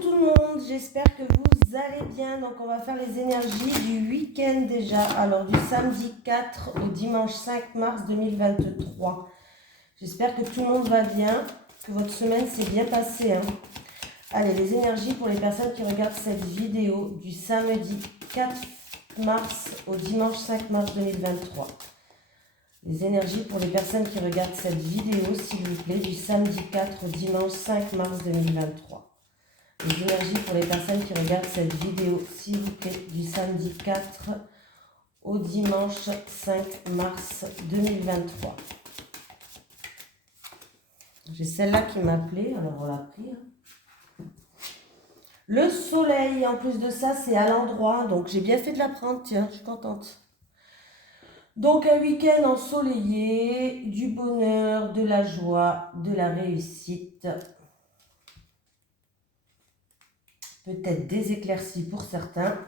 tout le monde, j'espère que vous allez bien. Donc on va faire les énergies du week-end déjà. Alors du samedi 4 au dimanche 5 mars 2023. J'espère que tout le monde va bien, que votre semaine s'est bien passée. Allez, les énergies pour les personnes qui regardent cette vidéo du samedi 4 mars au dimanche 5 mars 2023. Les énergies pour les personnes qui regardent cette vidéo, s'il vous plaît, du samedi 4 au dimanche 5 mars 2023. Les énergies pour les personnes qui regardent cette vidéo, s'il vous plaît, du samedi 4 au dimanche 5 mars 2023. J'ai celle-là qui m'a appelé, alors on l'a pris. Le soleil, en plus de ça, c'est à l'endroit, donc j'ai bien fait de la prendre, tiens, je suis contente. Donc un week-end ensoleillé, du bonheur, de la joie, de la réussite. Peut-être des éclaircies pour certains.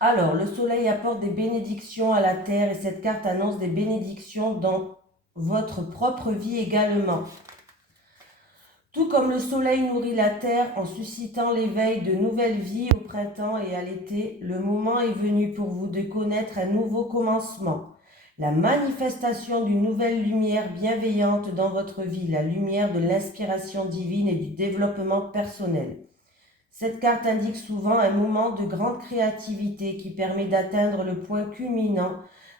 Alors, le soleil apporte des bénédictions à la terre et cette carte annonce des bénédictions dans votre propre vie également. Tout comme le soleil nourrit la terre en suscitant l'éveil de nouvelles vies au printemps et à l'été, le moment est venu pour vous de connaître un nouveau commencement. La manifestation d'une nouvelle lumière bienveillante dans votre vie, la lumière de l'inspiration divine et du développement personnel. Cette carte indique souvent un moment de grande créativité qui permet d'atteindre le point culminant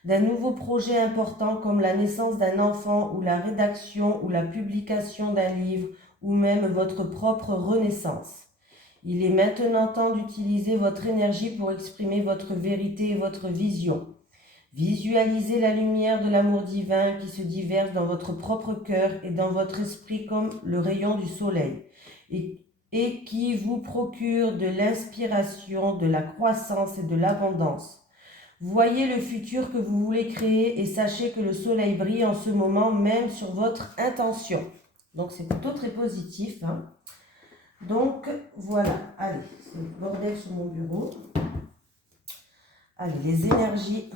d'un nouveau projet important comme la naissance d'un enfant ou la rédaction ou la publication d'un livre ou même votre propre renaissance. Il est maintenant temps d'utiliser votre énergie pour exprimer votre vérité et votre vision. Visualisez la lumière de l'amour divin qui se déverse dans votre propre cœur et dans votre esprit comme le rayon du soleil et qui vous procure de l'inspiration, de la croissance et de l'abondance. Voyez le futur que vous voulez créer et sachez que le soleil brille en ce moment même sur votre intention. Donc c'est plutôt très positif. Donc voilà, allez, c'est le bordel sur mon bureau. Allez, les énergies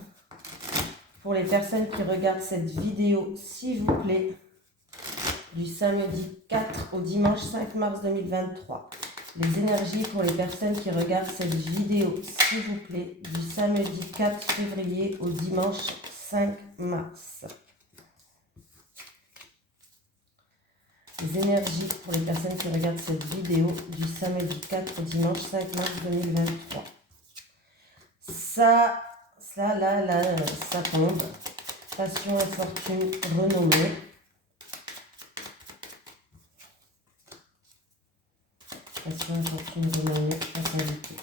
pour les personnes qui regardent cette vidéo, s'il vous plaît, du samedi 4 au dimanche 5 mars 2023. Les énergies pour les personnes qui regardent cette vidéo, s'il vous plaît, du samedi 4 février au dimanche 5 mars. Les énergies pour les personnes qui regardent cette vidéo du samedi 4 au dimanche 5 mars 2023. Ça tombe. Passion et fortune renommée. Passion et fortune renommée, fatalité.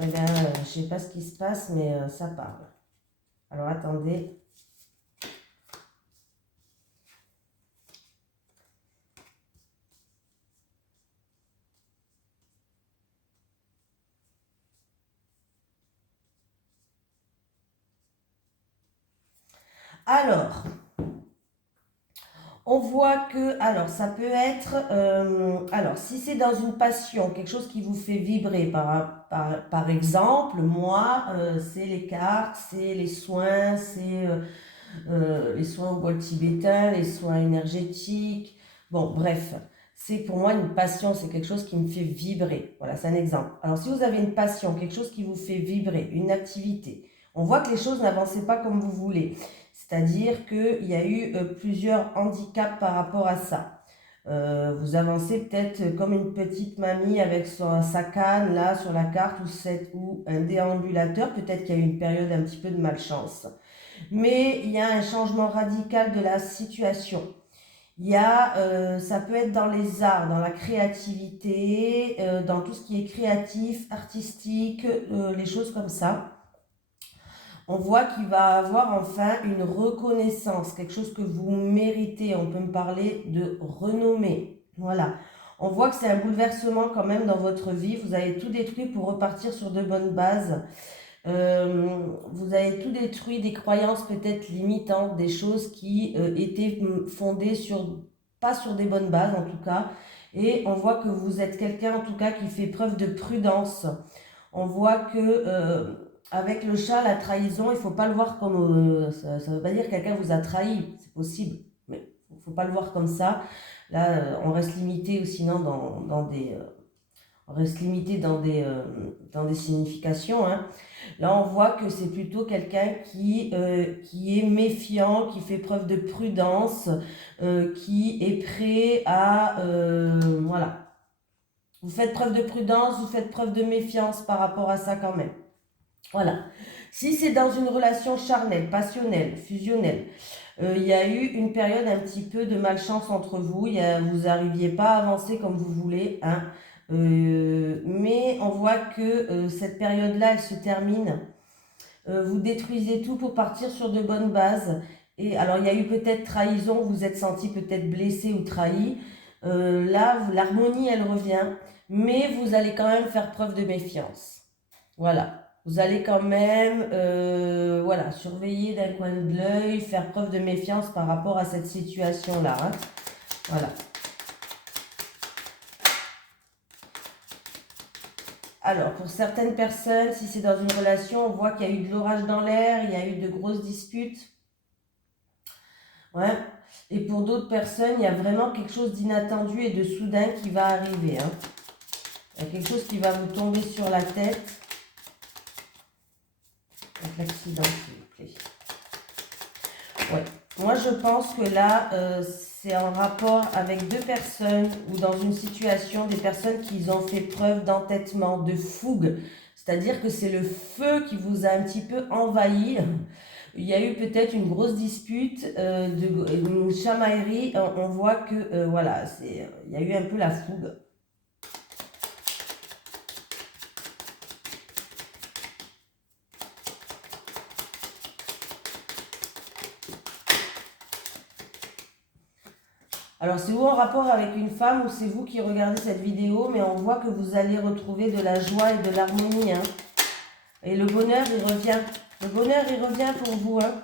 Eh bien, je ne sais pas ce qui se passe, mais ça parle. Alors, attendez. Alors, on voit que, alors ça peut être, alors si c'est dans une passion, quelque chose qui vous fait vibrer, par exemple, moi, c'est les cartes, c'est les soins, c'est les soins au bol tibétain, les soins énergétiques, bon bref, c'est pour moi une passion, c'est quelque chose qui me fait vibrer, voilà, c'est un exemple. Alors si vous avez une passion, quelque chose qui vous fait vibrer, une activité, on voit que les choses n'avancent pas comme vous voulez. C'est-à-dire qu'il y a eu plusieurs handicaps par rapport à ça. Vous avancez peut-être comme une petite mamie avec sa canne là sur la carte ou un déambulateur. Peut-être qu'il y a eu une période un petit peu de malchance. Mais il y a un changement radical de la situation. Ça peut être dans les arts, dans la créativité, dans tout ce qui est créatif, artistique, les choses comme ça. On voit qu'il va avoir enfin une reconnaissance, quelque chose que vous méritez. On peut me parler de renommée. Voilà. On voit que c'est un bouleversement quand même dans votre vie. Vous avez tout détruit pour repartir sur de bonnes bases. Vous avez tout détruit, des croyances peut-être limitantes, des choses qui étaient fondées pas sur des bonnes bases en tout cas. Et on voit que vous êtes quelqu'un en tout cas qui fait preuve de prudence. On voit que avec le chat, la trahison, il ne faut pas le voir comme... ça ne veut pas dire que quelqu'un vous a trahi, c'est possible, mais il ne faut pas le voir comme ça. Là, on reste limité ou sinon dans des... on reste limité dans des significations, hein. Là, on voit que c'est plutôt quelqu'un qui est méfiant, qui fait preuve de prudence, qui est prêt à... voilà. Vous faites preuve de prudence, vous faites preuve de méfiance par rapport à ça quand même. Voilà. Si c'est dans une relation charnelle, passionnelle, fusionnelle, il y a eu une période un petit peu de malchance entre vous. Vous n'arriviez pas à avancer comme vous voulez, hein. Mais on voit que cette période-là, elle se termine. Vous détruisez tout pour partir sur de bonnes bases. Et alors, il y a eu peut-être trahison, vous êtes senti peut-être blessé ou trahi. Là, l'harmonie, elle revient, mais vous allez quand même faire preuve de méfiance. Voilà. Vous allez quand même voilà, surveiller d'un coin de l'œil, faire preuve de méfiance par rapport à cette situation-là, hein. Voilà. Alors, pour certaines personnes, si c'est dans une relation, on voit qu'il y a eu de l'orage dans l'air, il y a eu de grosses disputes. Ouais. Et pour d'autres personnes, il y a vraiment quelque chose d'inattendu et de soudain qui va arriver, hein. Il y a quelque chose qui va vous tomber sur la tête. Avec l'accident, s'il vous plaît. Ouais. Moi, je pense que là, c'est en rapport avec deux personnes ou dans une situation, des personnes qui ont fait preuve d'entêtement, de fougue. C'est-à-dire que c'est le feu qui vous a un petit peu envahi. Il y a eu peut-être une grosse dispute, une chamaillerie. On voit que, voilà, il y a eu un peu la fougue. Alors, c'est ou en rapport avec une femme ou c'est vous qui regardez cette vidéo, mais on voit que vous allez retrouver de la joie et de l'harmonie, hein. Et le bonheur, il revient. Le bonheur, il revient pour vous, hein.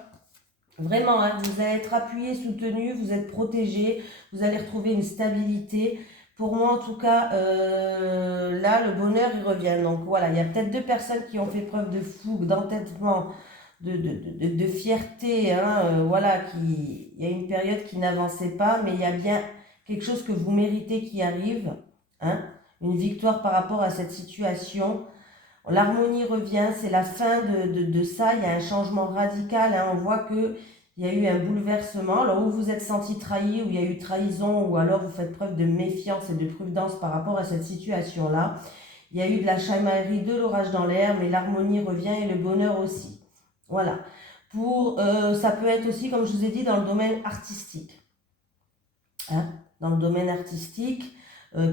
Vraiment, hein, vous allez être appuyé, soutenu, vous êtes protégé, vous allez retrouver une stabilité. Pour moi, en tout cas, là, le bonheur, il revient. Donc voilà, il y a peut-être deux personnes qui ont fait preuve de fougue, d'entêtement, de fierté, hein, voilà, il y a une période qui n'avançait pas, mais il y a bien quelque chose que vous méritez qui arrive, hein, une victoire par rapport à cette situation. L'harmonie revient, c'est la fin de ça, il y a un changement radical, hein, on voit que il y a eu un bouleversement, alors où vous êtes senti trahi, où il y a eu trahison, ou alors vous faites preuve de méfiance et de prudence par rapport à cette situation-là. Il y a eu de la chamaillerie, de l'orage dans l'air, mais l'harmonie revient et le bonheur aussi. Voilà. Ça peut être aussi, comme je vous ai dit, dans le domaine artistique. Hein, dans le domaine artistique,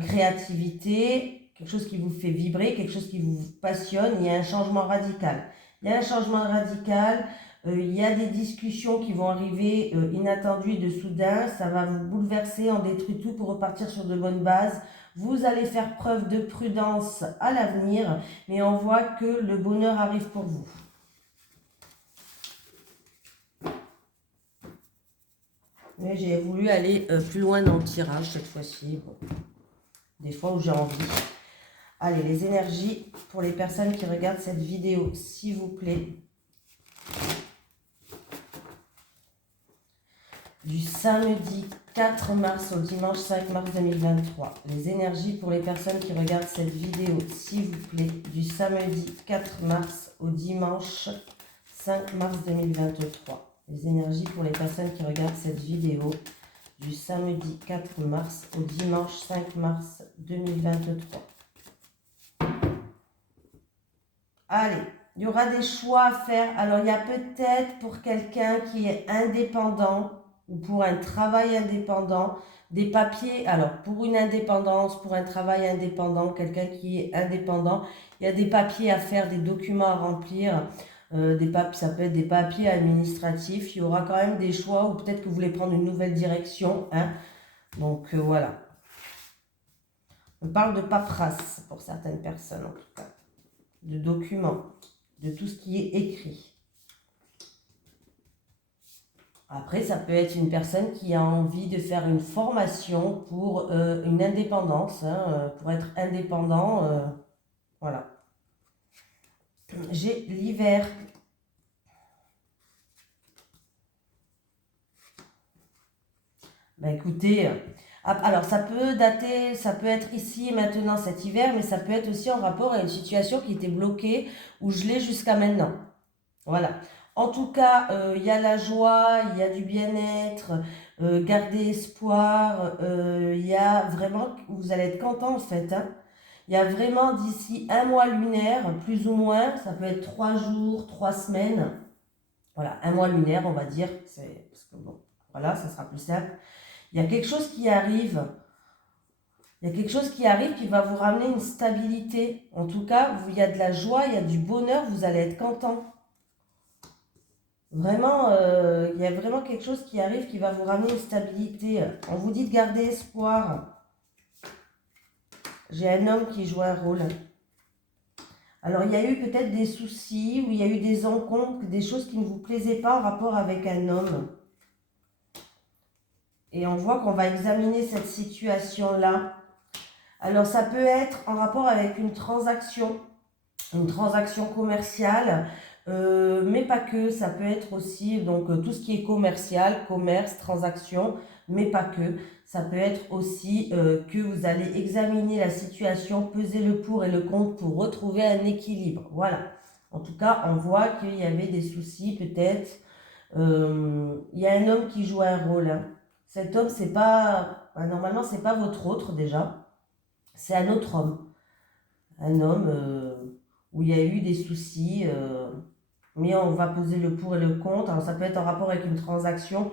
créativité, quelque chose qui vous fait vibrer, quelque chose qui vous passionne, il y a un changement radical. Il y a un changement radical, il y a des discussions qui vont arriver inattendues de soudain, ça va vous bouleverser, on détruit tout pour repartir sur de bonnes bases. Vous allez faire preuve de prudence à l'avenir, mais on voit que le bonheur arrive pour vous. Mais j'ai voulu aller plus loin dans le tirage cette fois-ci. Bon. Des fois où j'ai envie. Allez, les énergies pour les personnes qui regardent cette vidéo, s'il vous plaît. Du samedi 4 mars au dimanche 5 mars 2023. Les énergies pour les personnes qui regardent cette vidéo, s'il vous plaît. Du samedi 4 mars au dimanche 5 mars 2023. Les énergies pour les personnes qui regardent cette vidéo du samedi 4 mars au dimanche 5 mars 2023. Allez, il y aura des choix à faire. Alors, il y a peut-être pour quelqu'un qui est indépendant ou pour un travail indépendant, des papiers. Alors, pour une indépendance, pour un travail indépendant, quelqu'un qui est indépendant, il y a des papiers à faire, des documents à remplir. Ça peut être des papiers administratifs, il y aura quand même des choix ou peut-être que vous voulez prendre une nouvelle direction, hein. Donc voilà. On parle de paperasse pour certaines personnes en tout cas, de documents, de tout ce qui est écrit. Après, ça peut être une personne qui a envie de faire une formation pour une indépendance, hein, pour être indépendant, voilà. J'ai l'hiver. Bah écoutez, Alors, ça peut dater, ça peut être ici et maintenant cet hiver, mais ça peut être aussi en rapport à une situation qui était bloquée ou gelée jusqu'à maintenant. Voilà. En tout cas, il y a la joie, il y a du bien-être, garder espoir, il y a vraiment, vous allez être content en fait, hein. Il y a vraiment d'ici un mois lunaire, plus ou moins, ça peut être 3 jours, 3 semaines. Voilà, un mois lunaire, on va dire, parce que bon, voilà, ça sera plus simple. Il y a quelque chose qui arrive. Il y a quelque chose qui arrive qui va vous ramener une stabilité. En tout cas, il y a de la joie, il y a du bonheur, vous allez être content. Vraiment, il y a vraiment quelque chose qui arrive qui va vous ramener une stabilité. On vous dit de garder espoir. J'ai un homme qui joue un rôle. Alors, il y a eu peut-être des soucis, ou il y a eu des encontres, des choses qui ne vous plaisaient pas en rapport avec un homme. Et on voit qu'on va examiner cette situation-là. Alors, ça peut être en rapport avec une transaction commerciale, mais pas que. Ça peut être aussi donc tout ce qui est commercial, commerce, transaction, mais pas que. Ça peut être aussi que vous allez examiner la situation, peser le pour et le contre pour retrouver un équilibre. Voilà. En tout cas, on voit qu'il y avait des soucis peut-être. Il y a un homme qui joue un rôle, hein. Cet homme, c'est pas, normalement, c'est pas votre autre déjà. C'est un autre homme. Un homme où il y a eu des soucis, mais on va peser le pour et le contre. Alors ça peut être en rapport avec une transaction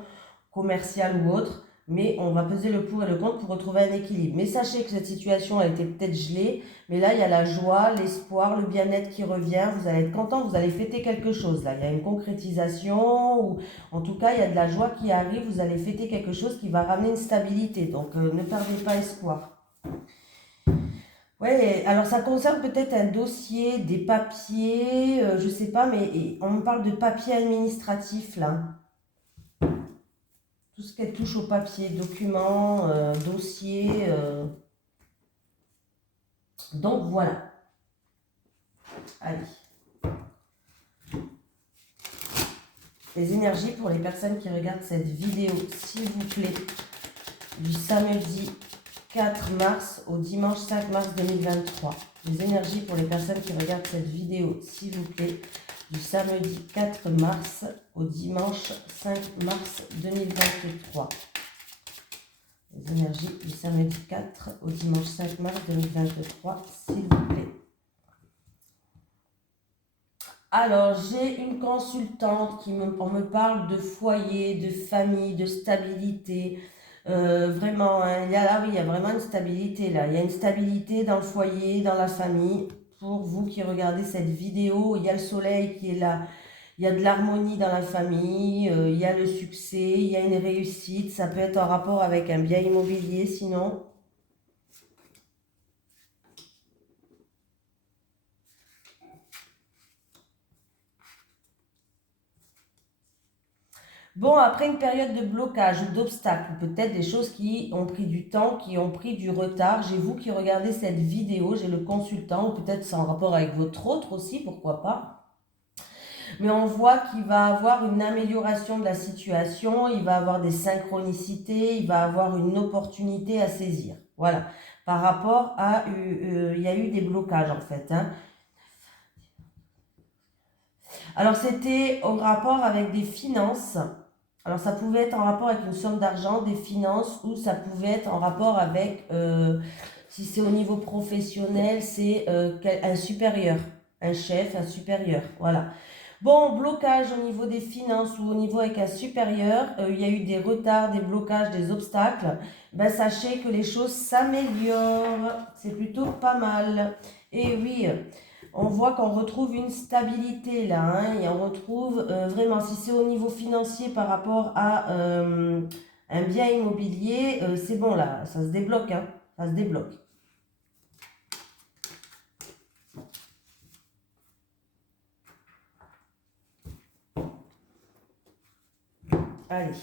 commerciale ou autre, mais on va peser le pour et le contre pour retrouver un équilibre. Mais sachez que cette situation a été peut-être gelée, mais là il y a la joie, l'espoir, le bien-être qui revient. Vous allez être content, vous allez fêter quelque chose. Là, il y a une concrétisation, ou en tout cas il y a de la joie qui arrive. Vous allez fêter quelque chose qui va ramener une stabilité. Donc ne perdez pas espoir. Ouais, alors ça concerne peut-être un dossier, des papiers, je sais pas, mais on me parle de papiers administratifs là. Tout ce qui touche au papier, documents, dossiers. Donc voilà. Allez. Les énergies pour les personnes qui regardent cette vidéo, s'il vous plaît, du samedi 4 mars au dimanche 5 mars 2023. Les énergies pour les personnes qui regardent cette vidéo, s'il vous plaît, du samedi 4 mars au dimanche 5 mars 2023. Les énergies du samedi 4 au dimanche 5 mars 2023, s'il vous plaît. Alors, j'ai une consultante on me parle de foyer, de famille, de stabilité. Vraiment, hein, il y a vraiment une stabilité là. Il y a une stabilité dans le foyer, dans la famille. Pour vous qui regardez cette vidéo, il y a le soleil qui est là. Il y a de l'harmonie dans la famille, il y a le succès, il y a une réussite. Ça peut être en rapport avec un bien immobilier sinon. Bon, après une période de blocage ou d'obstacle, ou peut-être des choses qui ont pris du temps, qui ont pris du retard, j'ai vous qui regardez cette vidéo, j'ai le consultant, ou peut-être c'est en rapport avec votre autre aussi, pourquoi pas. Mais on voit qu'il va avoir une amélioration de la situation, il va avoir des synchronicités, il va avoir une opportunité à saisir. Voilà, par rapport à, il y a eu des blocages en fait, hein. Alors c'était au rapport avec des finances. Alors ça pouvait être en rapport avec une somme d'argent, des finances, ou ça pouvait être en rapport avec, si c'est au niveau professionnel, c'est un supérieur, un chef, un supérieur, voilà. Bon, blocage au niveau des finances ou au niveau avec un supérieur, il y a eu des retards, des blocages, des obstacles. Ben, sachez que les choses s'améliorent, c'est plutôt pas mal. Et oui, on voit qu'on retrouve une stabilité là, hein, et on retrouve vraiment, si c'est au niveau financier par rapport à un bien immobilier, c'est bon là, ça se débloque, hein, ça se débloque. Allez.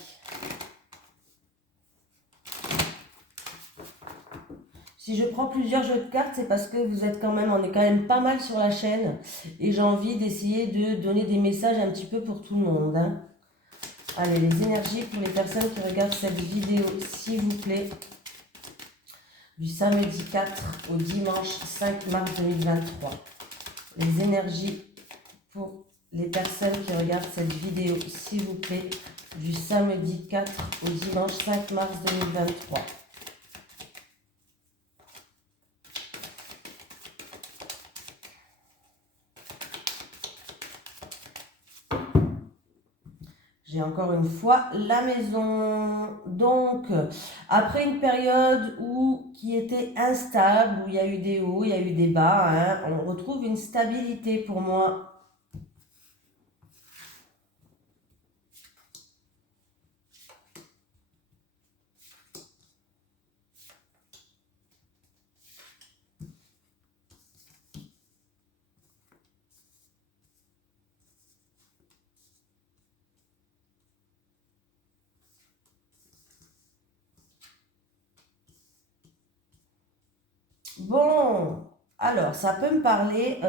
Si je prends plusieurs jeux de cartes, c'est parce que vous êtes quand même, on est quand même pas mal sur la chaîne. Et j'ai envie d'essayer de donner des messages un petit peu pour tout le monde, hein. Allez, les énergies pour les personnes qui regardent cette vidéo, s'il vous plaît. du samedi 4 au dimanche 5 mars 2023. Les énergies pour les personnes qui regardent cette vidéo, s'il vous plaît, du samedi 4 au dimanche 5 mars 2023. J'ai encore une fois la maison. Donc, après une période qui était instable, où il y a eu des hauts, il y a eu des bas, hein, on retrouve une stabilité pour moi. Bon, alors ça peut me parler,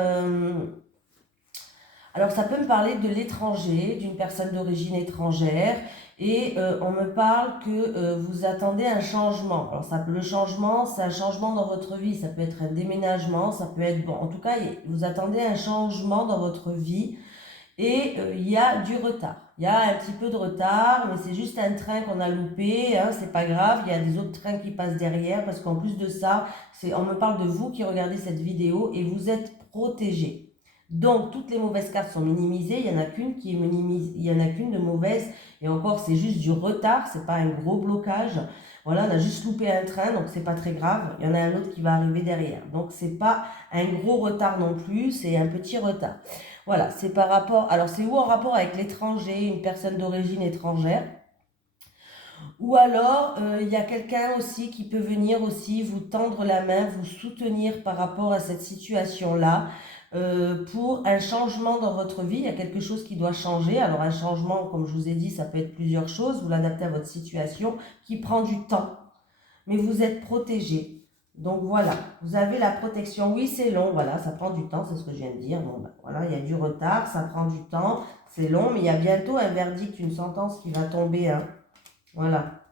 de l'étranger, d'une personne d'origine étrangère, et on me parle que vous attendez un changement. Alors le changement, c'est un changement dans votre vie, ça peut être un déménagement, ça peut être, bon, en tout cas, vous attendez un changement dans votre vie. Et il y a du retard. Il y a un petit peu de retard, mais c'est juste un train qu'on a loupé, hein, c'est pas grave, il y a des autres trains qui passent derrière, parce qu'en plus de ça, on me parle de vous qui regardez cette vidéo et vous êtes protégés. Donc, toutes les mauvaises cartes sont minimisées, il n'y en a qu'une qui est minimise, il y en a qu'une de mauvaise, et encore, c'est juste du retard, c'est pas un gros blocage. Voilà, on a juste loupé un train, donc c'est pas très grave, il y en a un autre qui va arriver derrière. Donc, c'est pas un gros retard non plus, c'est un petit retard. Voilà, c'est par rapport, alors c'est ou en rapport avec l'étranger, une personne d'origine étrangère, ou alors il y a quelqu'un aussi qui peut venir aussi vous tendre la main, vous soutenir par rapport à cette situation-là, pour un changement dans votre vie. Il y a quelque chose qui doit changer. Alors un changement, comme je vous ai dit, ça peut être plusieurs choses, vous l'adaptez à votre situation, qui prend du temps, mais vous êtes protégé. Donc voilà, vous avez la protection. Oui, c'est long, voilà, ça prend du temps, c'est ce que je viens de dire. Bon, ben, voilà, il y a du retard, ça prend du temps, c'est long, mais il y a bientôt un verdict, une sentence qui va tomber, hein. Voilà.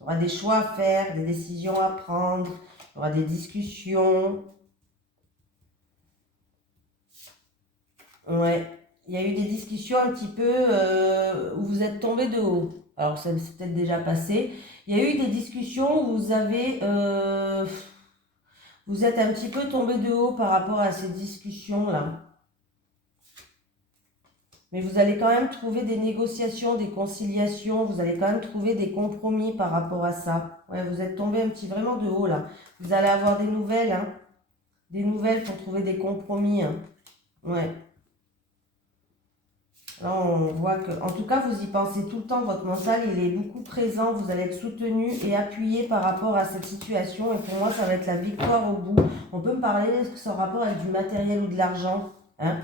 Il y aura des choix à faire, des décisions à prendre, il y aura des discussions. Ouais, il y a eu des discussions un petit peu où vous êtes tombé de haut. Alors, ça s'est peut-être déjà passé. Il y a eu des discussions où vous êtes un petit peu tombé de haut par rapport à ces discussions-là. Mais vous allez quand même trouver des négociations, des conciliations, vous allez quand même trouver des compromis par rapport à ça. Ouais, vous êtes tombé un petit vraiment de haut là. Vous allez avoir des nouvelles, hein. Des nouvelles pour trouver des compromis, hein. Ouais. Là, on voit que, en tout cas, vous y pensez tout le temps, votre mental, il est beaucoup présent, vous allez être soutenu et appuyé par rapport à cette situation. Et pour moi, ça va être la victoire au bout. On peut me parler, est-ce que c'est en rapport avec du matériel ou de l'argent, hein?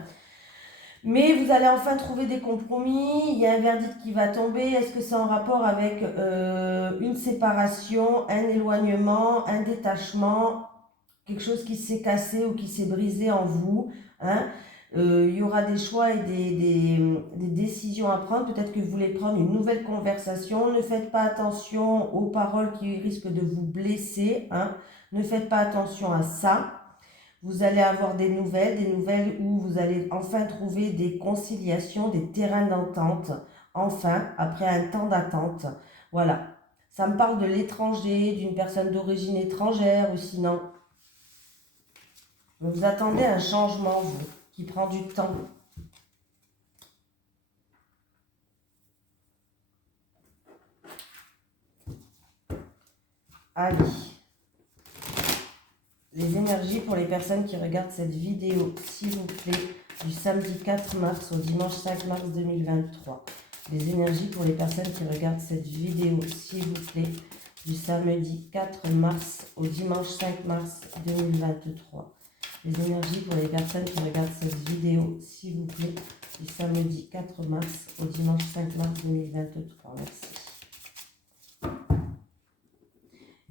Mais vous allez enfin trouver des compromis, il y a un verdict qui va tomber. Est-ce que c'est en rapport avec une séparation, un éloignement, un détachement, quelque chose qui s'est cassé ou qui s'est brisé en vous, hein? Il y aura des choix et des décisions à prendre. Peut-être que vous voulez prendre une nouvelle conversation. Ne faites pas attention aux paroles qui risquent de vous blesser, hein? Ne faites pas attention à ça. Vous allez avoir des nouvelles où vous allez enfin trouver des conciliations, des terrains d'entente, enfin, après un temps d'attente. Voilà. Ça me parle de l'étranger, d'une personne d'origine étrangère ou sinon. Vous attendez un changement, vous, qui prend du temps. Allez. Les énergies pour les personnes qui regardent cette vidéo, s'il vous plaît, du samedi 4 mars au dimanche 5 mars 2023. Les énergies pour les personnes qui regardent cette vidéo, s'il vous plaît, du samedi 4 mars au dimanche 5 mars 2023. Les énergies pour les personnes qui regardent cette vidéo, s'il vous plaît, du samedi 4 mars au dimanche 5 mars 2023. Merci.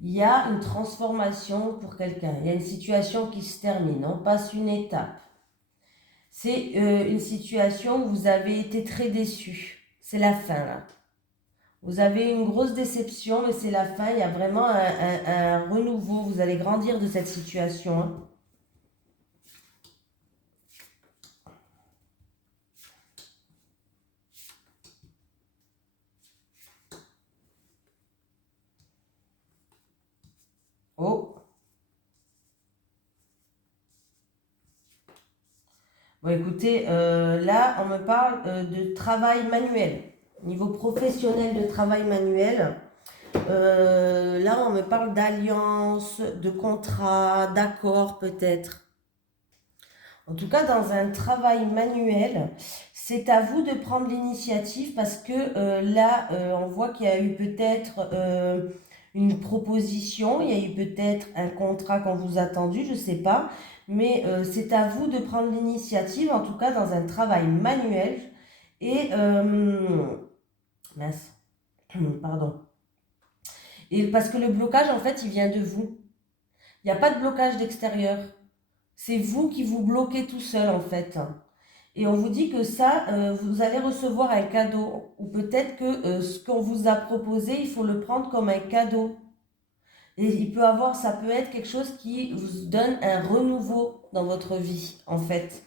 Il y a une transformation pour quelqu'un. Il y a une situation qui se termine. On passe une étape. C'est une situation où vous avez été très déçu. C'est la fin là. Vous avez une grosse déception, mais c'est la fin. Il y a vraiment un renouveau. Vous allez grandir de cette situation, hein. Oh. Bon, écoutez, là, on me parle de travail manuel. Niveau professionnel de travail manuel, là, on me parle d'alliance, de contrat, d'accord peut-être. En tout cas, dans un travail manuel, c'est à vous de prendre l'initiative parce que là, on voit qu'il y a eu peut-être une proposition, il y a eu peut-être un contrat qu'on vous a tendu, je ne sais pas, mais c'est à vous de prendre l'initiative, en tout cas dans un travail manuel. Et, mince, pardon. Et parce que le blocage, en fait, il vient de vous. Il n'y a pas de blocage d'extérieur. C'est vous qui vous bloquez tout seul, en fait. Et on vous dit que ça, vous allez recevoir un cadeau. Ou peut-être que ce qu'on vous a proposé, il faut le prendre comme un cadeau. Et ça peut être quelque chose qui vous donne un renouveau dans votre vie, en fait.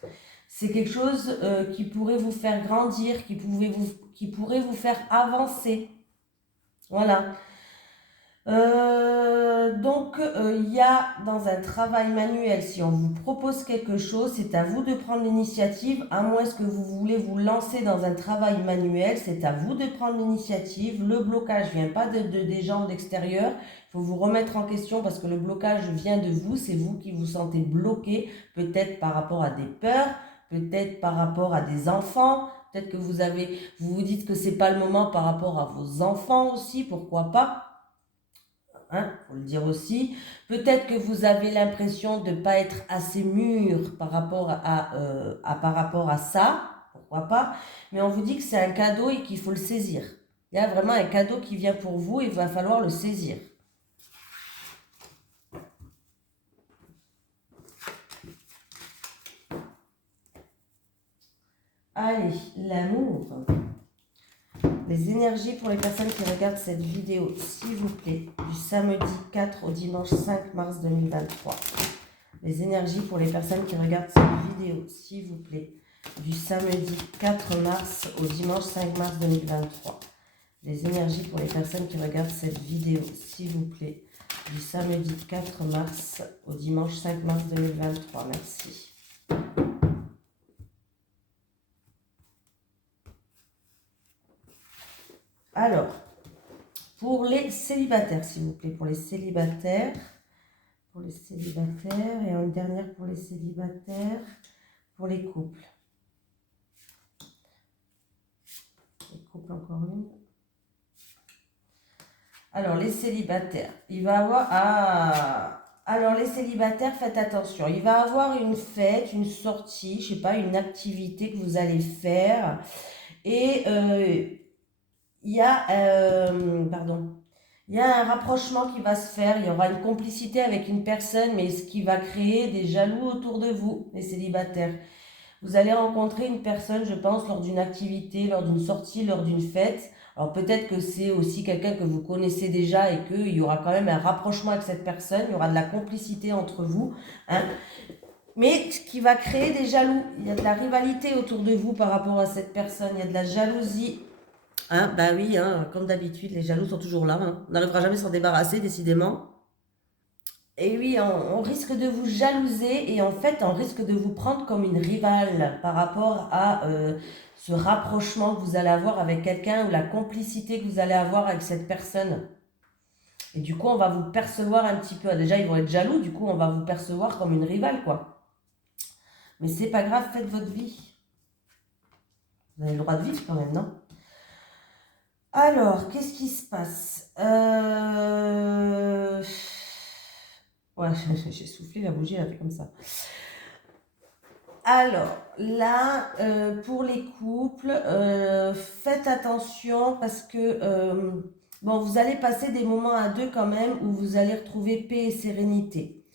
C'est quelque chose qui pourrait vous faire grandir, qui pourrait vous faire avancer. Voilà. Donc, il y a dans un travail manuel, si on vous propose quelque chose, c'est à vous de prendre l'initiative, à moins que vous voulez vous lancer dans un travail manuel, c'est à vous de prendre l'initiative. Le blocage ne vient pas des gens de l'extérieur, il faut vous remettre en question parce que le blocage vient de vous, c'est vous qui vous sentez bloqué, peut-être par rapport à des peurs, peut-être par rapport à des enfants, peut-être que vous vous dites que c'est pas le moment par rapport à vos enfants aussi, pourquoi pas. Hein, faut le dire aussi. Peut-être que vous avez l'impression de ne pas être assez mûr par rapport à ça, pourquoi pas. Mais on vous dit que c'est un cadeau et qu'il faut le saisir. Il y a vraiment un cadeau qui vient pour vous et il va falloir le saisir. Allez, l'amour. Les énergies pour les personnes qui regardent cette vidéo, s'il vous plaît, du samedi 4 au dimanche 5 mars 2023. Les énergies pour les personnes qui regardent cette vidéo, s'il vous plaît, du samedi 4 mars au dimanche 5 mars 2023. Les énergies pour les personnes qui regardent cette vidéo, s'il vous plaît, du samedi 4 mars au dimanche 5 mars 2023. Merci. Alors, pour les célibataires, s'il vous plaît, pour les célibataires, et une dernière pour les célibataires, pour les couples. Les couples, encore une. Alors, les célibataires, il va avoir... Alors, les célibataires, faites attention. Il va avoir une fête, une sortie, je sais pas, une activité que vous allez faire. Et il y a... Il y a un rapprochement qui va se faire, il y aura une complicité avec une personne, mais ce qui va créer des jaloux autour de vous, les célibataires. Vous allez rencontrer une personne, je pense, lors d'une activité, lors d'une sortie, lors d'une fête. Alors peut-être que c'est aussi quelqu'un que vous connaissez déjà et qu'il y aura quand même un rapprochement avec cette personne, il y aura de la complicité entre vous, hein. Mais ce qui va créer des jaloux, il y a de la rivalité autour de vous par rapport à cette personne, il y a de la jalousie. Hein, bah oui, hein, comme d'habitude, les jaloux sont toujours là, hein. On n'arrivera jamais à s'en débarrasser, décidément. Et oui, on risque de vous jalouser et en fait, on risque de vous prendre comme une rivale par rapport à ce rapprochement que vous allez avoir avec quelqu'un ou la complicité que vous allez avoir avec cette personne. Et du coup, on va vous percevoir un petit peu. Déjà, ils vont être jaloux, du coup, on va vous percevoir comme une rivale, quoi. Mais c'est pas grave, faites votre vie. Vous avez le droit de vivre quand même, non? Alors, qu'est-ce qui se passe? Ouais, j'ai soufflé, la bougie, elle a fait comme ça. Alors, là, pour les couples, faites attention parce que, bon, vous allez passer des moments à deux quand même où vous allez retrouver paix et sérénité.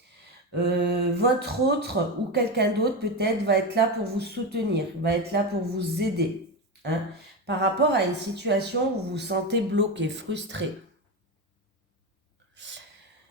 Votre autre ou quelqu'un d'autre peut-être va être là pour vous soutenir, va être là pour vous aider, hein. par rapport à une situation où vous vous sentez bloqué, frustré.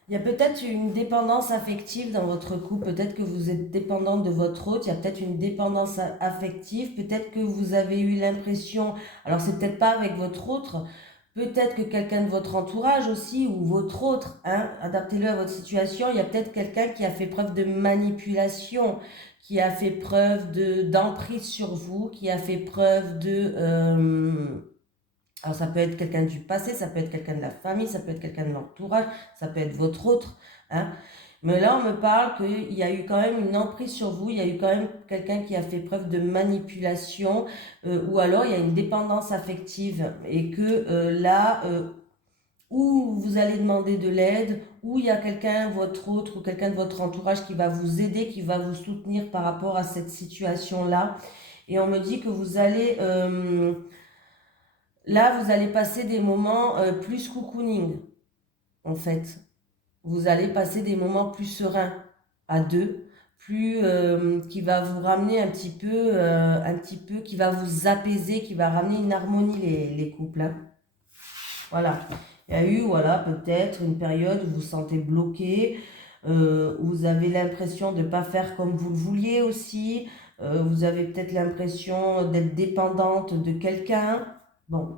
Il y a peut-être une dépendance affective dans votre couple, peut-être que vous êtes dépendante de votre autre, il y a peut-être une dépendance affective, peut-être que vous avez eu l'impression, alors c'est peut-être pas avec votre autre, peut-être que quelqu'un de votre entourage aussi, ou votre autre, hein, adaptez-le à votre situation, il y a peut-être quelqu'un qui a fait preuve de manipulation, qui a fait preuve d'emprise sur vous, qui a fait preuve alors ça peut être quelqu'un du passé, ça peut être quelqu'un de la famille, ça peut être quelqu'un de l'entourage, ça peut être votre autre, hein. Mais là, on me parle qu'il y a eu quand même une emprise sur vous, il y a eu quand même quelqu'un qui a fait preuve de manipulation, ou alors il y a une dépendance affective, et que là, où vous allez demander de l'aide, où il y a quelqu'un, votre autre, ou quelqu'un de votre entourage qui va vous aider, qui va vous soutenir par rapport à cette situation-là. Et on me dit que vous allez... là, vous allez passer des moments plus cocooning, en fait. Vous allez passer des moments plus sereins à deux, plus qui va vous ramener un petit peu, qui va vous apaiser, qui va ramener une harmonie les couples, hein. Voilà. Il y a eu, voilà, peut-être une période où vous vous sentez bloqué, où vous avez l'impression de ne pas faire comme vous le vouliez aussi, vous avez peut-être l'impression d'être dépendante de quelqu'un. Bon,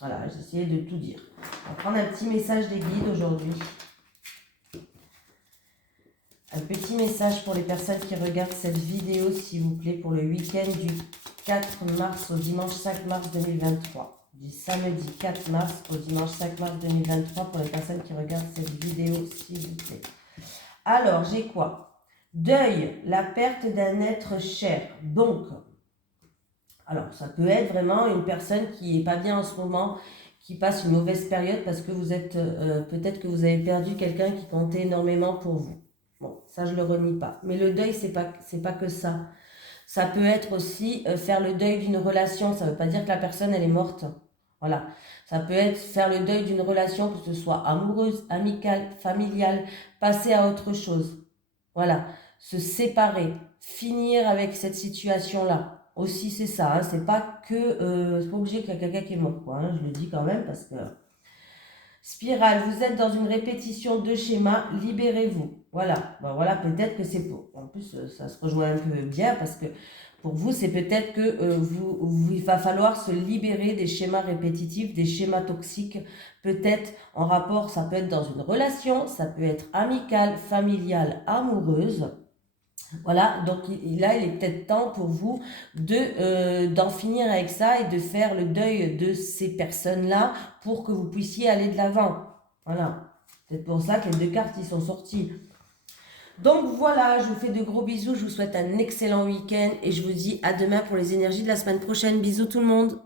voilà, j'ai essayé de tout dire. On va prendre un petit message des guides aujourd'hui. Un petit message pour les personnes qui regardent cette vidéo, s'il vous plaît, pour le week-end du 4 mars au dimanche 5 mars 2023. Du samedi 4 mars au dimanche 5 mars 2023 pour les personnes qui regardent cette vidéo, s'il vous plaît. Alors, j'ai quoi? Deuil, la perte d'un être cher. Donc, alors, ça peut être vraiment une personne qui n'est pas bien en ce moment, qui passe une mauvaise période parce que vous êtes, peut-être que vous avez perdu quelqu'un qui comptait énormément pour vous. Bon, ça, je ne le renie pas. Mais le deuil, c'est pas que ça. Ça peut être aussi faire le deuil d'une relation. Ça ne veut pas dire que la personne, elle est morte. Voilà. Ça peut être faire le deuil d'une relation, que ce soit amoureuse, amicale, familiale, passer à autre chose. Voilà. Se séparer, finir avec cette situation-là. Aussi, c'est ça, hein. C'est pas que, c'est pas obligé qu'il y a quelqu'un qui est mort, quoi, hein. Je le dis quand même parce que... Spirale, vous êtes dans une répétition de schéma, libérez-vous. Voilà, ben voilà, peut-être que c'est pour... En plus, ça se rejoint un peu bien parce que pour vous, c'est peut-être que il va falloir se libérer des schémas répétitifs, des schémas toxiques, peut-être en rapport, ça peut être dans une relation, ça peut être amicale, familiale, amoureuse. Voilà, donc là, il est peut-être temps pour vous d'en finir avec ça et de faire le deuil de ces personnes-là pour que vous puissiez aller de l'avant. Voilà, c'est pour ça que les deux cartes y sont sorties. Donc voilà, je vous fais de gros bisous, je vous souhaite un excellent week-end et je vous dis à demain pour les énergies de la semaine prochaine. Bisous tout le monde.